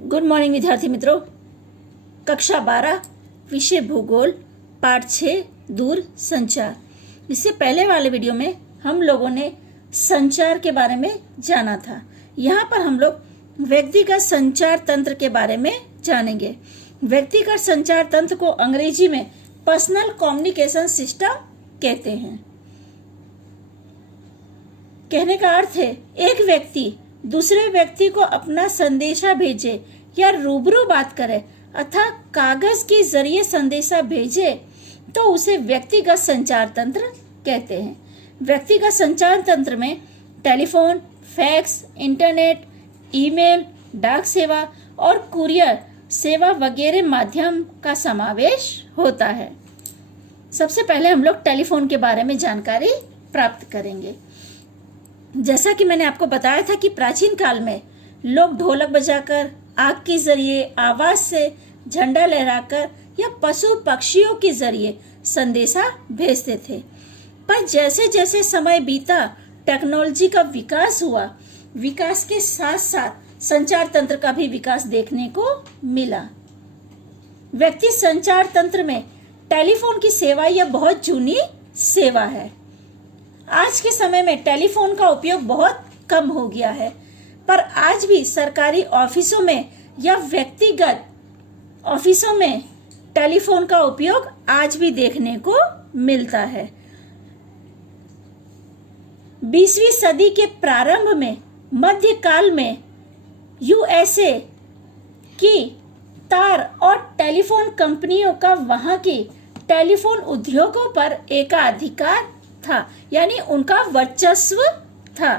Good morning विद्यार्थी मित्रों। कक्षा 12 विषय भूगोल पाठ 6 दूर संचार। इससे पहले वाले वीडियो में हम लोगों ने संचार के बारे में जाना था। यहाँ पर हम लोग व्यक्तिगत संचार तंत्र के बारे में जानेंगे। व्यक्तिगत संचार तंत्र को अंग्रेजी में पर्सनल कम्युनिकेशन सिस्टम कहते हैं। कहने का अर्थ है एक व्यक्ति दूसरे व्यक्ति को अपना संदेशा भेजे या रूबरू बात करे अथवा कागज के जरिए संदेशा भेजे तो उसे व्यक्तिगत संचार तंत्र कहते हैं। व्यक्तिगत संचार तंत्र में टेलीफोन, फैक्स, इंटरनेट, ईमेल, डाक सेवा और कुरियर सेवा वगैरह माध्यम का समावेश होता है। सबसे पहले हम लोग टेलीफोन के बारे में जानकारी प्राप्त करेंगे। जैसा कि मैंने आपको बताया था कि प्राचीन काल में लोग ढोलक बजाकर, आग के जरिए, आवाज से, झंडा लहराकर या पशु पक्षियों के जरिए संदेशा भेजते थे। पर जैसे जैसे समय बीता, टेक्नोलॉजी का विकास हुआ, विकास के साथ साथ संचार तंत्र का भी विकास देखने को मिला। व्यक्ति संचार तंत्र में टेलीफोन की सेवा यह बहुत जूनी सेवा है। आज के समय में टेलीफोन का उपयोग बहुत कम हो गया है, पर आज भी सरकारी ऑफिसों में या व्यक्तिगत ऑफिसों में टेलीफोन का उपयोग आज भी देखने को मिलता है। 20वीं सदी के प्रारंभ में मध्यकाल में यूएसए की तार और टेलीफोन कंपनियों का वहां की टेलीफोन उद्योगों पर एकाधिकार था, यानी उनका वर्चस्व था।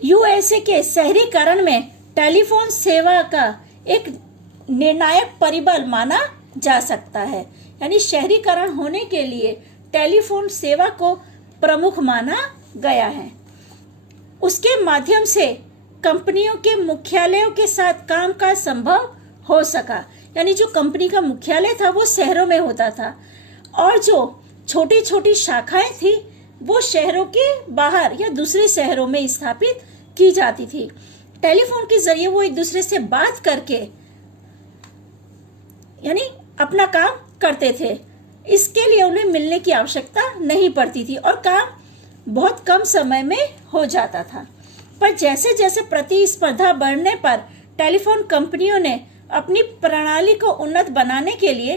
यूएसए के शहरीकरण में टेलीफोन सेवा का एक निर्णायक परिबल माना जा सकता है, यानी शहरीकरण होने के लिए टेलीफोन सेवा को प्रमुख माना गया है। उसके माध्यम से कंपनियों के मुख्यालयों के साथ कामकाज संभव हो सका, यानी जो कंपनी का मुख्यालय था वो शहरों में होता था और जो छोटी छोटी शाखाएं थी वो शहरों के बाहर या दूसरे शहरों में स्थापित की जाती थी। टेलीफोन के जरिए वो एक दूसरे से बात करके यानी अपना काम करते थे। इसके लिए उन्हें मिलने की आवश्यकता नहीं पड़ती थी और काम बहुत कम समय में हो जाता था। पर जैसे जैसे प्रतिस्पर्धा बढ़ने पर टेलीफोन कंपनियों ने अपनी प्रणाली को उन्नत बनाने के लिए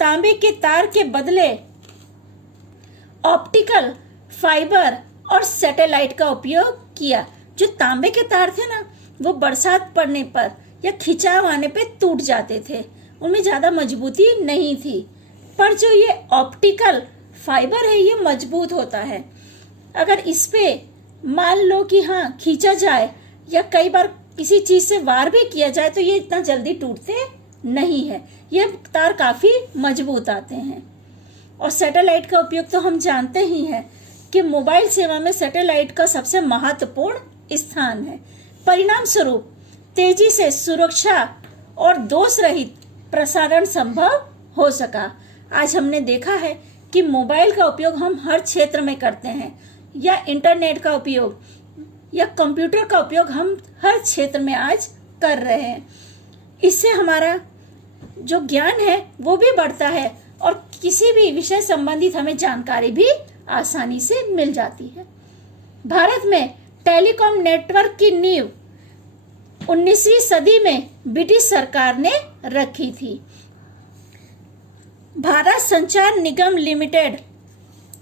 तांबे के तार के बदले ऑप्टिकल फाइबर और सैटेलाइट का उपयोग किया। जो तांबे के तार थे ना, वो बरसात पड़ने पर या खिंचाव आने पे टूट जाते थे, उनमें ज्यादा मजबूती नहीं थी। पर जो ये ऑप्टिकल फाइबर है ये मजबूत होता है। अगर इस पे मान लो कि हाँ खींचा जाए या कई बार किसी चीज से वार भी किया जाए तो ये इतना जल्दी टूटते नहीं है। ये तार काफी मजबूत आते हैं। और सैटेलाइट का उपयोग तो हम जानते ही हैं कि मोबाइल सेवा में सैटेलाइट का सबसे महत्वपूर्ण स्थान है। परिणाम स्वरूप तेजी से सुरक्षा और दोष रहित प्रसारण संभव हो सका। आज हमने देखा है कि मोबाइल का उपयोग हम हर क्षेत्र में करते हैं या इंटरनेट का उपयोग या कंप्यूटर का उपयोग हम हर क्षेत्र में आज कर रहे हैं। इससे हमारा जो ज्ञान है वो भी बढ़ता है और किसी भी विषय संबंधित हमें जानकारी भी आसानी से मिल जाती है। भारत में टेलीकॉम नेटवर्क की नींव 19वीं सदी में ब्रिटिश सरकार ने रखी थी। भारत संचार निगम लिमिटेड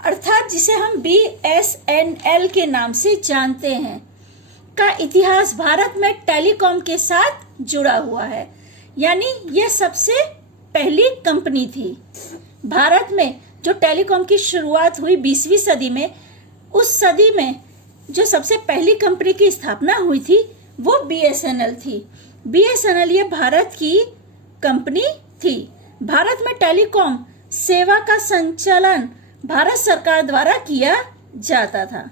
अर्थात जिसे हम BSNL के नाम से जानते हैं का इतिहास भारत में टेलीकॉम के साथ जुड़ा हुआ है, यानी यह सबसे पहली कंपनी थी। भारत में जो टेलीकॉम की शुरुआत हुई 20वीं सदी में, उस सदी में जो सबसे पहली कंपनी की स्थापना हुई थी वो BSNL थी। BSNL ये भारत की कंपनी थी। भारत में टेलीकॉम सेवा का संचालन भारत सरकार द्वारा किया जाता था।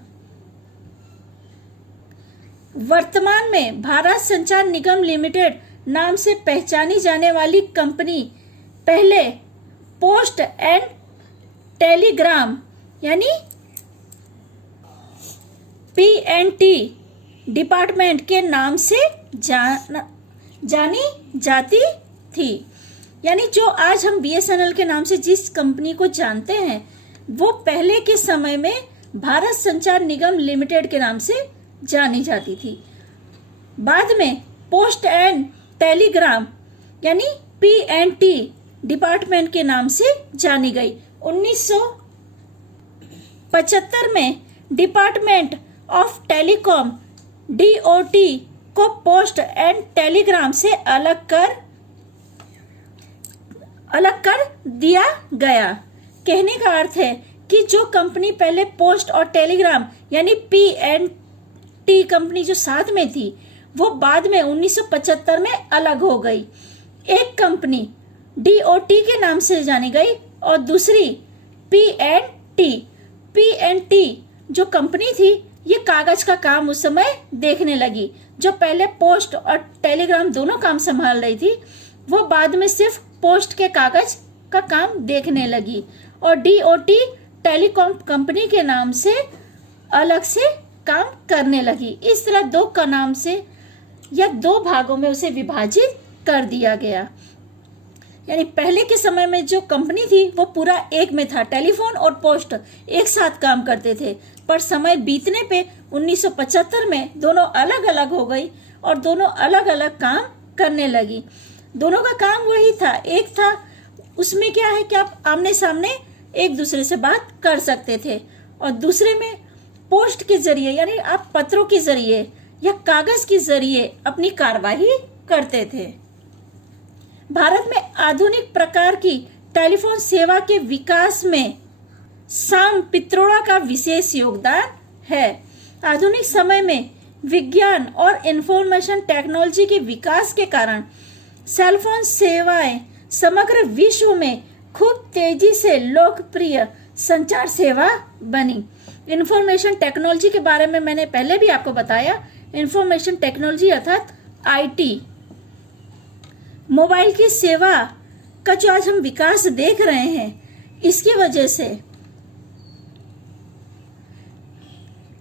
वर्तमान में भारत संचार निगम लिमिटेड नाम से पहचानी जाने वाली कंपनी पहले पोस्ट एंड टेलीग्राम यानी PNT डिपार्टमेंट के नाम से जानी जाती थी। यानी जो आज हम BSNL के नाम से जिस कंपनी को जानते हैं वो पहले के समय में भारत संचार निगम लिमिटेड के नाम से जानी जाती थी। बाद में पोस्ट एंड टेलीग्राम यानी P&T डिपार्टमेंट के नाम से जानी गई। 1975 में डिपार्टमेंट ऑफ टेलीकॉम DOT को पोस्ट एंड टेलीग्राम से अलग कर दिया गया। कहने का अर्थ है कि जो कंपनी पहले पोस्ट और टेलीग्राम यानी P&T कंपनी जो साथ में थी वो बाद में 1975 में अलग हो गई। एक कंपनी DOT के नाम से जानी गई और दूसरी P&T जो कंपनी थी ये कागज का काम उस समय देखने लगी। जो पहले पोस्ट और टेलीग्राम दोनों काम संभाल रही थी वो बाद में सिर्फ पोस्ट के कागज का काम देखने लगी और DOT टेलीकॉम कंपनी के नाम से अलग से काम करने लगी। इस तरह दो का नाम से या दो भागों में उसे विभाजित कर दिया गया। यानी पहले के समय में जो कंपनी थी वो पूरा एक में था, टेलीफोन और पोस्ट एक साथ काम करते थे, पर समय बीतने पे 1975 में दोनों अलग अलग हो गई और दोनों अलग अलग काम करने लगी। दोनों का काम वही था, एक था उसमें क्या है कि आप आमने सामने एक दूसरे से बात कर सकते थे और दूसरे में पोस्ट के जरिए यानी आप पत्रों के जरिए या कागज के जरिए अपनी कार्यवाही करते थे। भारत में आधुनिक प्रकार की टेलीफोन सेवा के विकास में साम पित्रोड़ा का विशेष योगदान है। आधुनिक समय में विज्ञान और इंफॉर्मेशन टेक्नोलॉजी के विकास के कारण सेलफोन सेवाएं समग्र विश्व में खूब तेजी से लोकप्रिय संचार सेवा बनी। इंफॉर्मेशन टेक्नोलॉजी के बारे में मैंने पहले भी आपको बताया। इंफॉर्मेशन टेक्नोलॉजी अर्थात IT मोबाइल की सेवा का जो आज हम विकास देख रहे हैं इसकी वजह से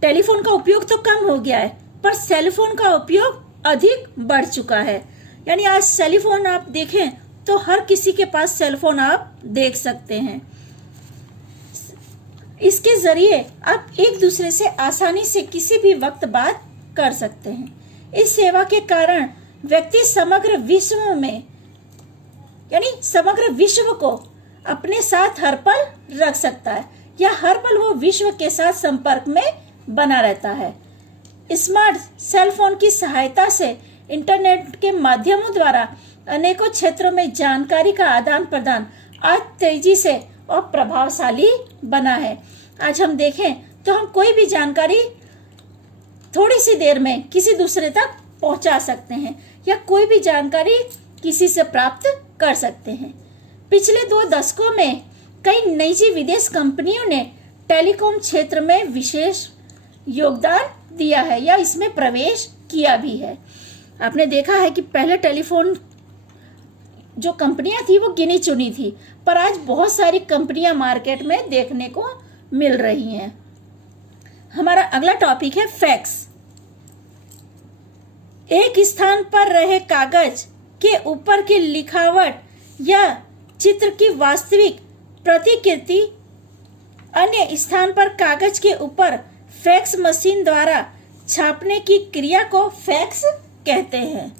टेलीफोन का उपयोग तो कम हो गया है पर सेलफोन का उपयोग अधिक बढ़ चुका है। यानी आज सेलफोन आप देखें तो हर किसी के पास सेलफोन आप देख सकते हैं। इसके जरिए आप एक दूसरे से आसानी से किसी भी वक्त बात कर सकते हैं। इस सेवा के कारण व्यक्ति समग्र विश्व में यानी समग्र विश्व को अपने साथ हर पल रख सकता है या हर पल वो विश्व के साथ संपर्क में बना रहता है। स्मार्ट सेल फोन की सहायता से इंटरनेट के माध्यमों द्वारा अनेकों क्षेत्रों में जानकारी का आदान प्रदान आज तेजी से और प्रभावशाली बना है। आज हम देखें तो हम कोई भी जानकारी थोड़ी सी देर में किसी दूसरे तक पहुंचा सकते हैं या कोई भी जानकारी किसी से प्राप्त कर सकते हैं। पिछले 2 दशकों में कई निजी विदेश कंपनियों ने टेलीकॉम क्षेत्र में विशेष योगदान दिया है या इसमें प्रवेश किया भी है। आपने देखा है कि पहले टेलीफोन जो कंपनियां थी वो गिनी चुनी थी, पर आज बहुत सारी कंपनियां मार्केट में देखने को मिल रही हैं। हमारा अगला टॉपिक है फैक्स। एक स्थान पर रहे कागज के ऊपर की लिखावट या चित्र की वास्तविक प्रतिकृति अन्य स्थान पर कागज के ऊपर फैक्स मशीन द्वारा छापने की क्रिया को फैक्स कहते हैं।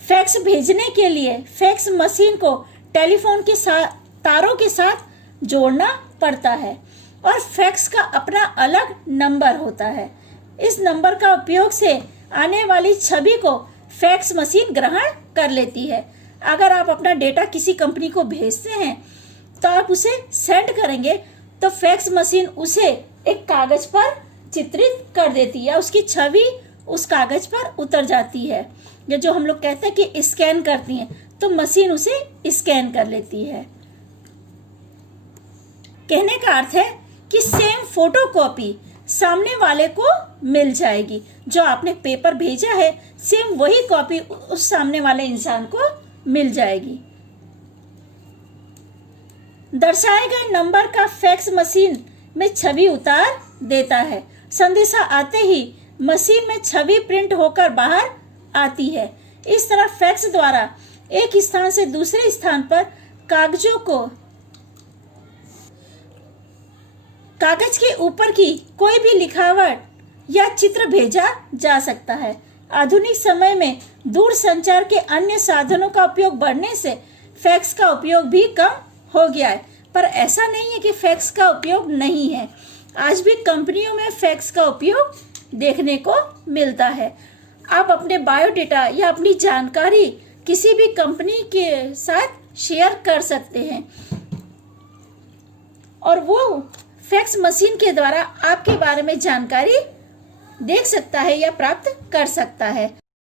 फैक्स भेजने के लिए फैक्स मशीन को टेलीफोन के साथ तारों के साथ जोड़ना पड़ता है और फैक्स का अपना अलग नंबर होता है। इस नंबर का उपयोग से आने वाली छवि को फैक्स मशीन ग्रहण कर लेती है। अगर आप अपना डेटा किसी कंपनी को भेजते हैं तो आप उसे सेंड करेंगे तो फैक्स मशीन उसे एक कागज पर चित्रित कर देती है, उसकी छवि उस कागज पर उतर जाती है। या जो हम लोग कहते हैं कि स्कैन करती हैं, तो मशीन उसे स्कैन कर लेती है। कहने का अर्थ है कि सेम फोटोकॉपी सामने वाले को मिल जाएगी। जो आपने पेपर भेजा है सेम वही कॉपी उस सामने वाले इंसान को मिल जाएगी। दर्शाए गए नंबर का फैक्स मशीन में छवि उतार देता है। संदेशा आते ही मशीन में छवि प्रिंट होकर बाहर आती है। इस तरह फैक्स द्वारा एक स्थान से दूसरे स्थान पर कागज के ऊपर की कोई भी लिखावट या चित्र भेजा जा सकता है। आधुनिक समय में दूर संचार के अन्य साधनों का उपयोग बढ़ने से फैक्स का उपयोग भी कम हो गया है, पर ऐसा नहीं है कि फैक्स का उपयोग नहीं है। आज भी कंपनियों में फैक्स का उपयोग देखने को मिलता है। आप अपने बायोडेटा या अपनी जानकारी किसी भी कंपनी के साथ शेयर कर सकते हैं और वो फैक्स मशीन के द्वारा आपके बारे में जानकारी देख सकता है या प्राप्त कर सकता है।